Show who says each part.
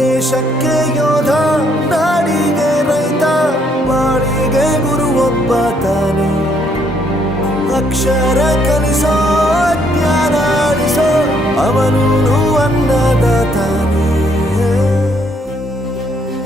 Speaker 1: ದೇಶಕ್ಕೆ ಯೋಧ ನಾಡಿಗೆ ರೈತ ಬಾಳಿಗೆ ಗುರು ಒಬ್ಬ ತಾನೆ. ಅಕ್ಷರ ಕಲಿಸೋ